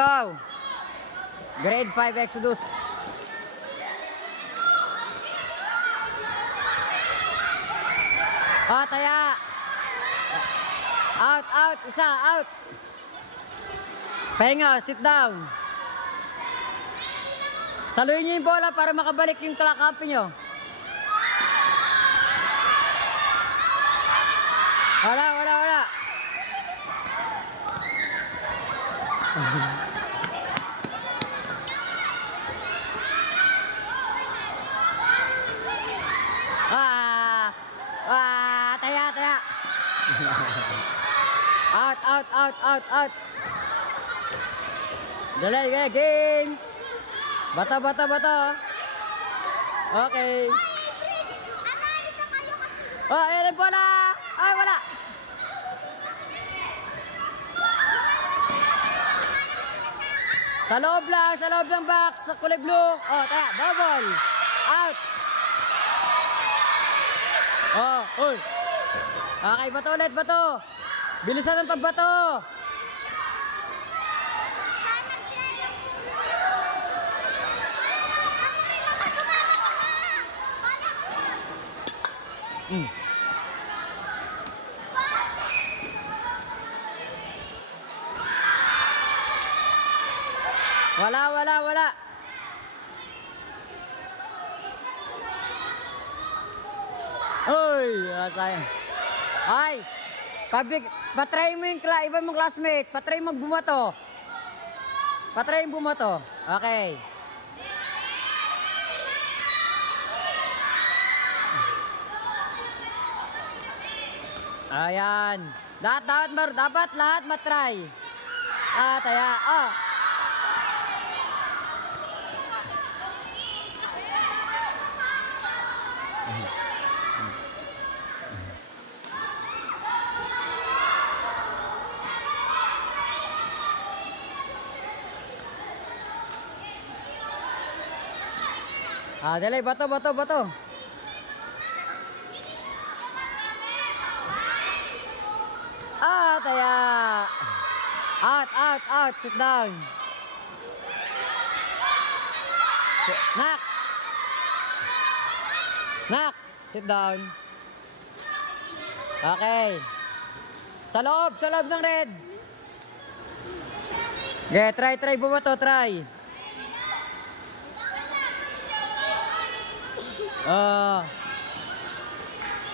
go. Grade 5 Exodus. Taya. Out, isa, out. Pahinga, sit down. Saluhin niyo yung bola para makabalik yung kakampi niyo. Wala. Taya. Out. Dali, game. Bata. Okay. Ayan bola. Ay, wala. Sa loob lang box, sa kulay blue. Taya, double. Out. Uy. Okay, bato. Bilisan ng pagbato. Wala. Uy, sayang. Ay, patry mo yung iba mong classmate. Patry mo bumato. Okay. Ayan. Dapat lahat matry. Taya. Dali, bato. Taya. Out. Sit down. Nak. Sit down. Okay. Sa loob ng red. Okay, try bumato, try.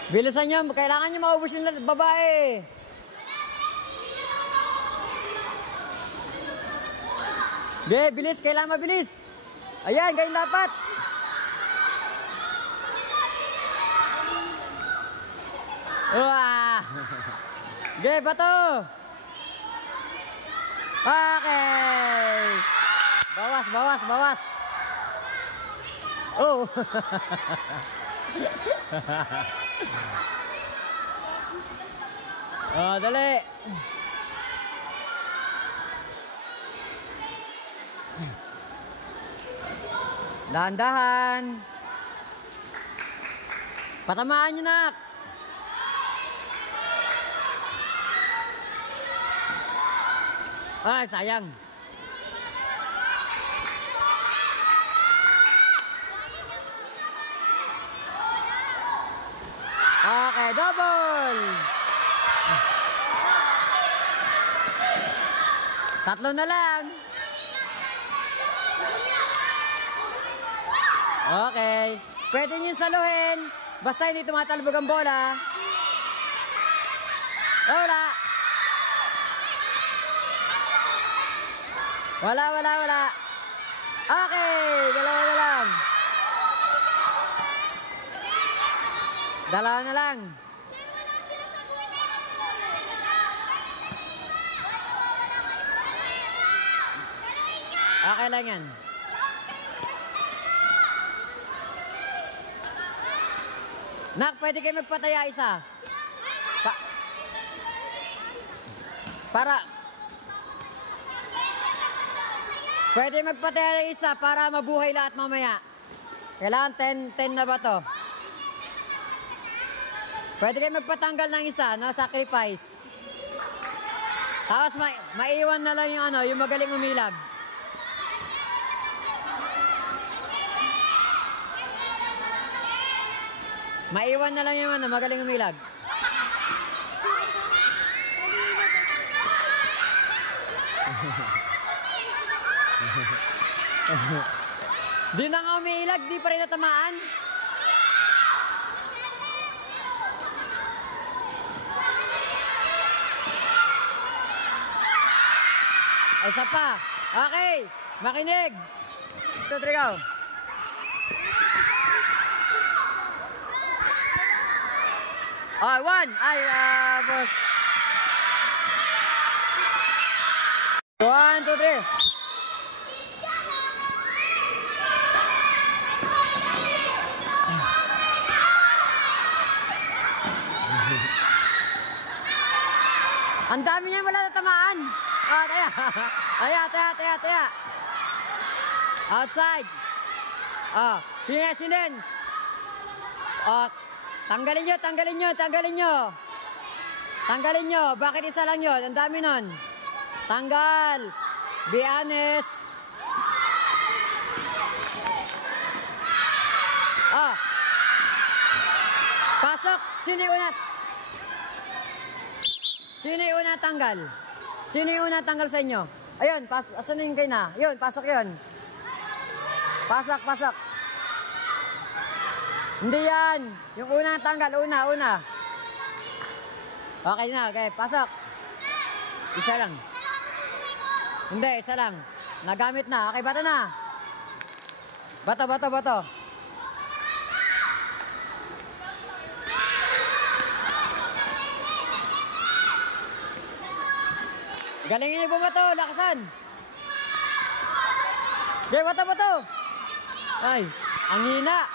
Bilisan nyo, kailangan nyo maubos yung babae. Bilis, kailangan mabilis. Ayan, ganyan dapat. Bato. Okay. Bawas. Dali. Dahan-dahan. Patamaan nyo, nak. Ay, sayang. Okay, double. 3 na lang. Okay. Pwede nyo saluhin. Basta hindi tumatalbog ang bola. Wala. Okay. Dalawa na lang. Okay lang yan. Nak, pwede kayo magpataya isa. Pwede magpataya isa para mabuhay lahat mamaya. Kailangan 10 na ba to? Pwede kayo magpatanggal ng isa, no? Sacrifice. Tapos maiwan na lang yung ano, yung magaling umilag. Maiwan na lang yung ano, magaling umilag. Di na nga umiilag, di pa rin natamaan. Isa pa. Okay, makinig. 2, 3, go. Oh, 1. Ay, boss. 1, 2, 3. Ang dami niya wala natamaan. Ah, taya. Outside. Ah, sinin. Ah, tanggalin nyo. Bakit isa lang yun? Ang dami nun. Tanggal. Be honest. Ah. Pasok. Sino yung una tanggal? Sino yung una tanggal sa inyo? Ayun, asan yung kayo na? Yun, pasok yun. Pasok. Hindi yan. Yung una tanggal, una. Okay na, okay. Pasok. Isa lang. Hindi, isa lang. Nagamit na. Okay, bato na. Bato. Galingin niyo bumato, lakasan. Okay, bato. Ay, ang hina.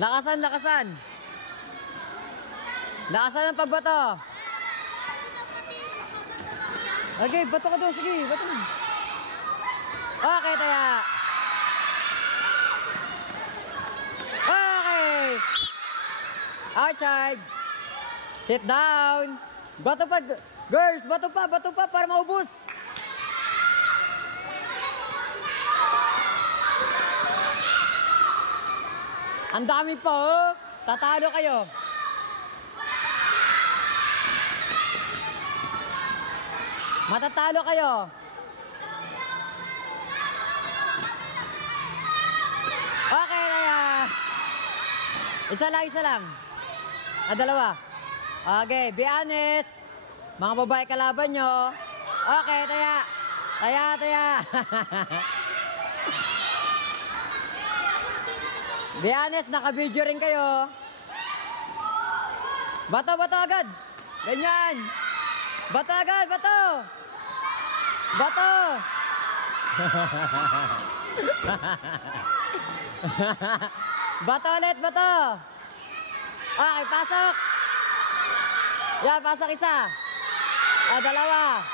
Lakasan. Lakasan ang pagbato. Okay, bato ka doon. Sige, bato mo. Okay, taya. Okay. Outside. Sit down. Bato pa. Girls, bato pa para maubos. Ang dami pa, oh. Tatalo kayo. Matatalo kayo. Okay, kaya. Isa lang. Dalawa. Okay, be honest. Mga babae kalaban nyo. Okay, taya. Be honest, naka-video rin kayo. Bato agad. Ganyan. Bato agad. Bato ulit. Okay, pasok. Yan, pasok isa. Dalawa.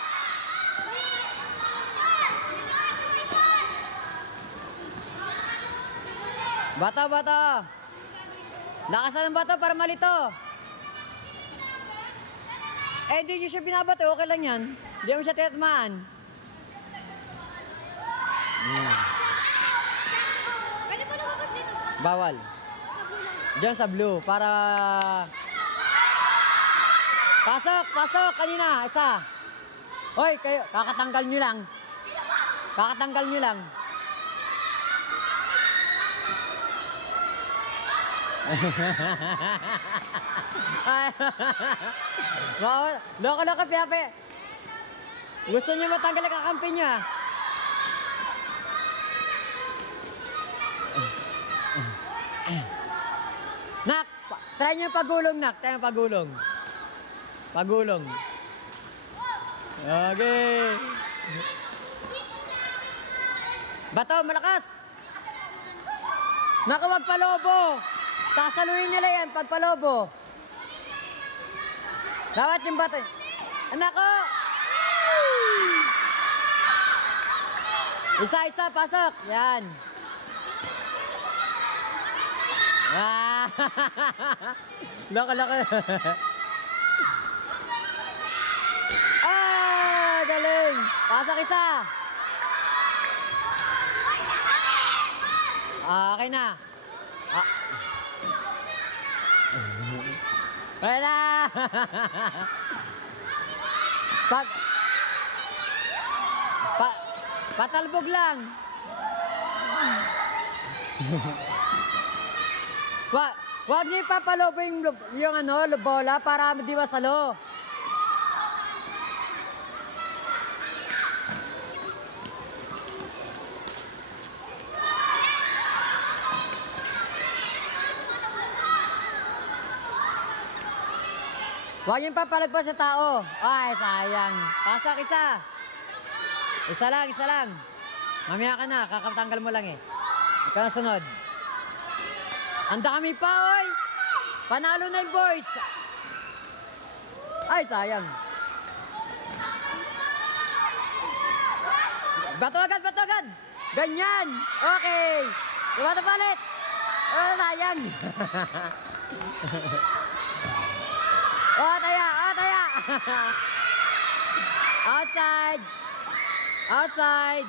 Bato. Lakasan ng bato para malito. Hindi nyo siya binabato. Okay lang yan. Hindi mo siya tinatamaan. Bawal. Diyan sa blue. Para... Pasok. Kanina. Isa. Hoy, kayo. Kakatanggal nyo lang. Loko, piyape. Gusto niyo matanggal ang kakampi niyo, ah. Nak, try niyo pagulong, nak. Pagulong. Okay. Bato, malakas. Naku, wag palobo. Sasaluhin nila yan pag palobo. Dapat yung bato. Anak ko! Isa, pasok. Yan. Ah. Laki-laki. Ah, galing. Pasok isa. Okay na. Ah. Okay na. Patalbog lang. Wag niyo ipapalobo yung bola para di masalo. Wag niyo ipapalagpas sa tao. Ay, sayang. Pasak isa. Isa lang. Mamaya ka na, kakatanggal mo lang eh. Ikaw na sunod. Ang dami pa, oy! Panalo na yung boys! Ay, sayang. Bato agad! Ganyan! Okay! Tumato palit! Oh, sayang! Oh, taya! Outside!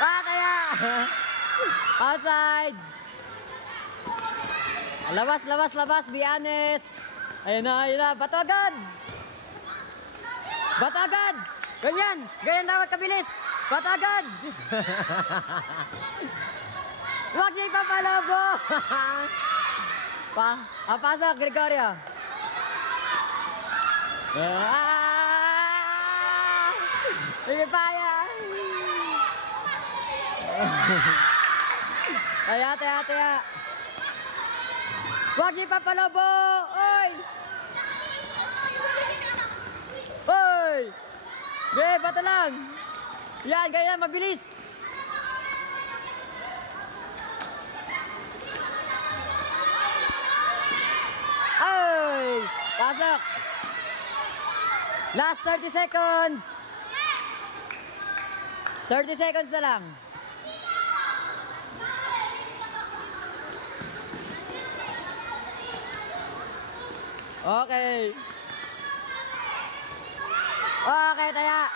Kaya! Outside! Labas! Be honest! Ayun na! Bato agad! Ganyan dapat kabilis! Bato agad! Huwag niya ipapalobo! Pasok, Gregorio! Hindi pa yan! Taya! Huwag niyo papalobo! Oy! Bato lang! Yan, ganyan, mabilis! Ay! Pasok! Last 30 seconds! 30 seconds na lang. Okay. Okay, taya.